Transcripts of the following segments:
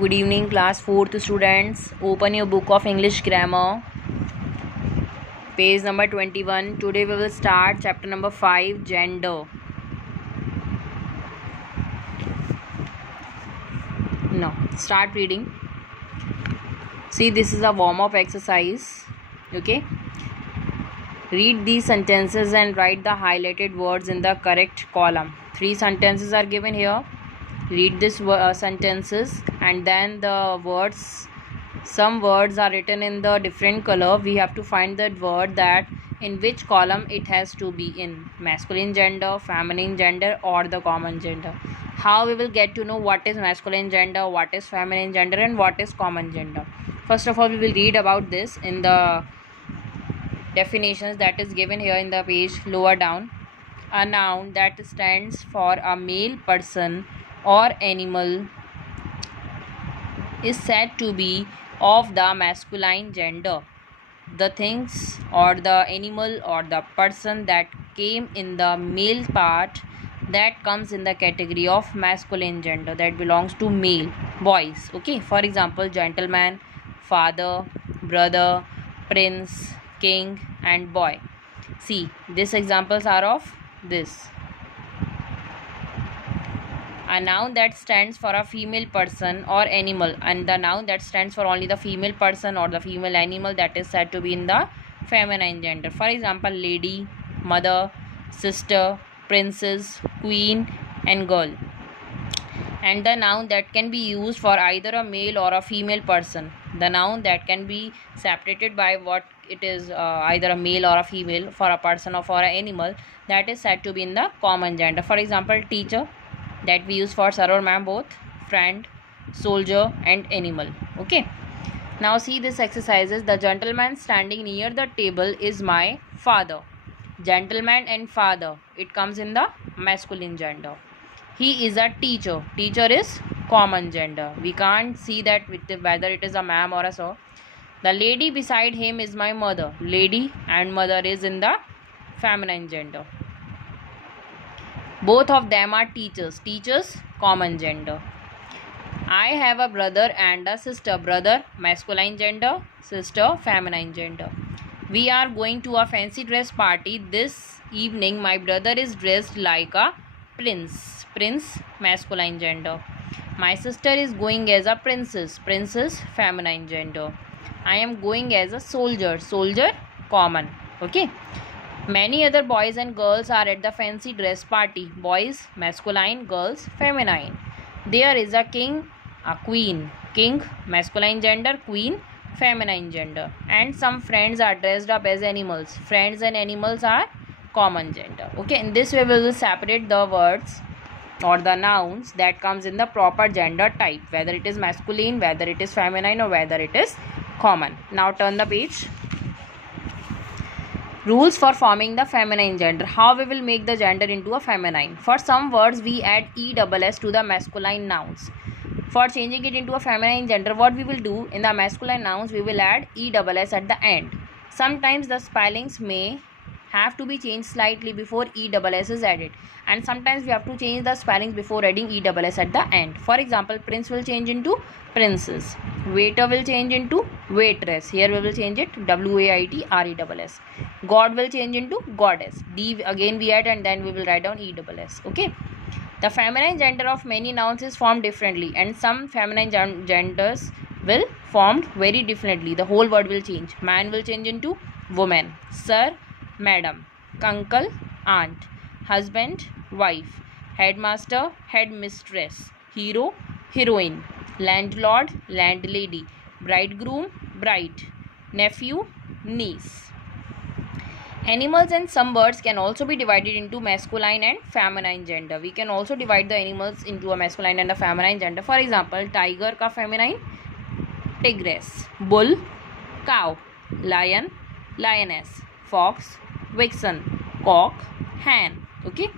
Good evening, class 4th students. Open your book of English grammar, page number 21. Today we will start chapter number 5, gender. Now, start reading. See, this is a warm-up exercise. Okay. Read these sentences and write the highlighted words in the correct column. 3 sentences are given here. Read these sentences and then the words. Some words are written in the different color. We have to find the word that in which column it has to be in: masculine gender, feminine gender, or the common gender. How we will get to know what is masculine gender, what is feminine gender, and what is common gender? First of all, we will read about this in the definitions that is given here in the page lower down. A noun that stands for a male person or animal is said to be of the masculine gender. The things or the animal or the person that came in the male part, that comes in the category of masculine gender, that belongs to male, boys. Okay, for example, gentleman, father, brother, prince, king, and boy. See, these examples are of this. A noun that stands for a female person or animal, and the noun that stands for only the female person or the female animal, that is said to be in the feminine gender. For example, lady, mother, sister, princess, queen, and girl. And the noun that can be used for either a male or a female person, the noun that can be separated by what it is, either a male or a female, for a person or for an animal, that is said to be in the common gender. For example, teacher, that we use for sir or ma'am both, friend, soldier, and animal. Okay, now see this exercises. The gentleman standing near the table is my father. Gentleman and father, it comes in the masculine gender. He is a teacher. Teacher is common gender. We can't see that with whether it is a ma'am or a sir. The lady beside him is my mother. Lady and mother is in the feminine gender. Both of them are teachers. Teachers, common gender. I have a brother and a sister. Brother, masculine gender. Sister, feminine gender. We are going to a fancy dress party this evening. My brother is dressed like a prince. Prince, masculine gender. My sister is going as a princess. Princess, feminine gender. I am going as a soldier. Soldier, common. Okay. Many other boys and girls are at the fancy dress party. Boys, masculine, girls, feminine. There is a king, a queen. King, masculine gender, queen, feminine gender. And some friends are dressed up as animals. Friends and animals are common gender. Okay, in this way we will separate the words or the nouns that comes in the proper gender type, whether it is masculine, whether it is feminine, or whether it is common. Now turn the page. Rules for forming the feminine gender. How we will make the gender into a feminine. For some words we add ESS to the masculine nouns. For changing it into a feminine gender, what we will do, in the masculine nouns we will add ESS at the end. Sometimes the spellings may have to be changed slightly before ESS is added, and sometimes we have to change the spellings before adding ESS at the end. For example, prince will change into princess. Waiter will change into waitress. Here we will change it WAITRESS. God will change into goddess. D again we add and then we will write down ESS. Okay. The feminine gender of many nouns is formed differently, and some feminine genders will formed very differently. The whole word will change. Man will change into woman. Sir, madam. Uncle, aunt. Husband, wife. Headmaster, headmistress. Hero, heroine. Landlord, landlady. Bridegroom, bride. Nephew, niece. Animals and some birds can also be divided into masculine and feminine gender. We can also divide the animals into a masculine and a feminine gender. For example, tiger ka feminine, tigress. Bull, cow. Lion, lioness. Fox, vixen. Cock, hen. Okay.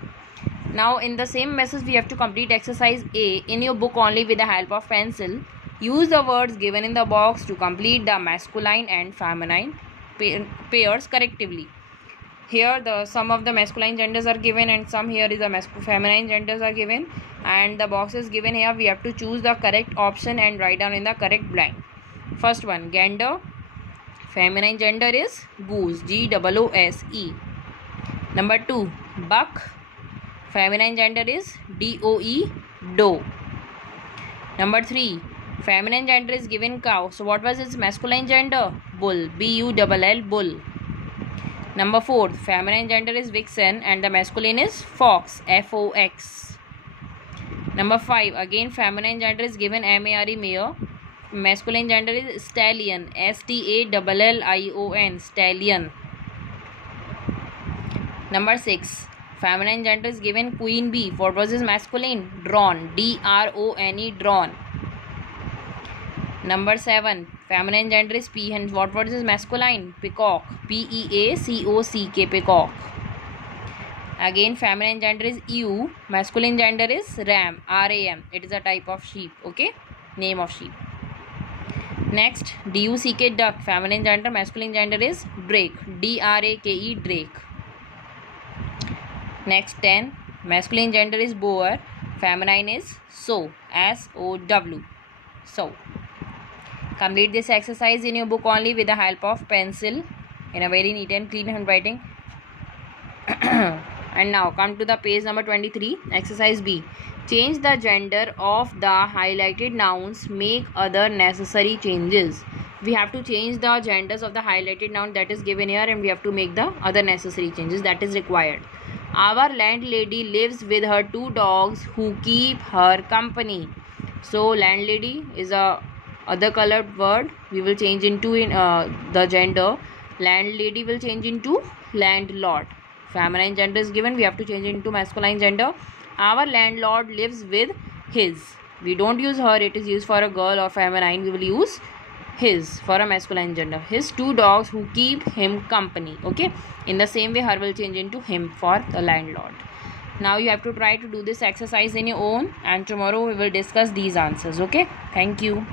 Now in the same message we have to complete exercise A in your book only with the help of pencil. Use the words given in the box to complete the masculine and feminine pairs correctively. Here the some of the masculine genders are given and some here is the feminine genders are given, and the box is given here. We have to choose the correct option and write down in the correct blank. First one, gander. Feminine gender is goose, Goose. Number 2, buck. Feminine gender is Doe, doe. Number 3, feminine gender is given cow. So what was its masculine gender? Bull, Bull, bull. Number 4, feminine gender is vixen and the masculine is fox, Fox. Number 5, again feminine gender is given mare, mare. Masculine gender is stallion, Stalllion, stallion. Number 6, feminine gender is given queen bee. What was his masculine? Drone, Drone, drone. Number 7, feminine gender is peahen. What was his masculine? Peacock, Peacock, peacock. Again feminine gender is ewe. Masculine gender is ram, Ram. It is a type of sheep. Okay, name of sheep. Next, duck, duck. Feminine gender, masculine gender is drake, Drake, drake. Next 10, masculine gender is boar, feminine is sow, Sow, sow. Complete this exercise in your book only with the help of pencil in a very neat and clean handwriting. And now come to the page number 23, exercise B. Change the gender of the highlighted nouns, make other necessary changes. We have to change the genders of the highlighted noun that is given here, and we have to make the other necessary changes that is required. Our landlady lives with her 2 dogs who keep her company. So landlady is a other colored word. We will change into the gender. Landlady will change into landlord. Feminine gender is given. We have to change into masculine gender. Our landlord lives with his. We don't use her. It is used for a girl or feminine. We will use his for a masculine gender. His 2 dogs who keep him company. Okay. In the same way, her will change into him for the landlord. Now you have to try to do this exercise in your own, and tomorrow we will discuss these answers. Okay. Thank you.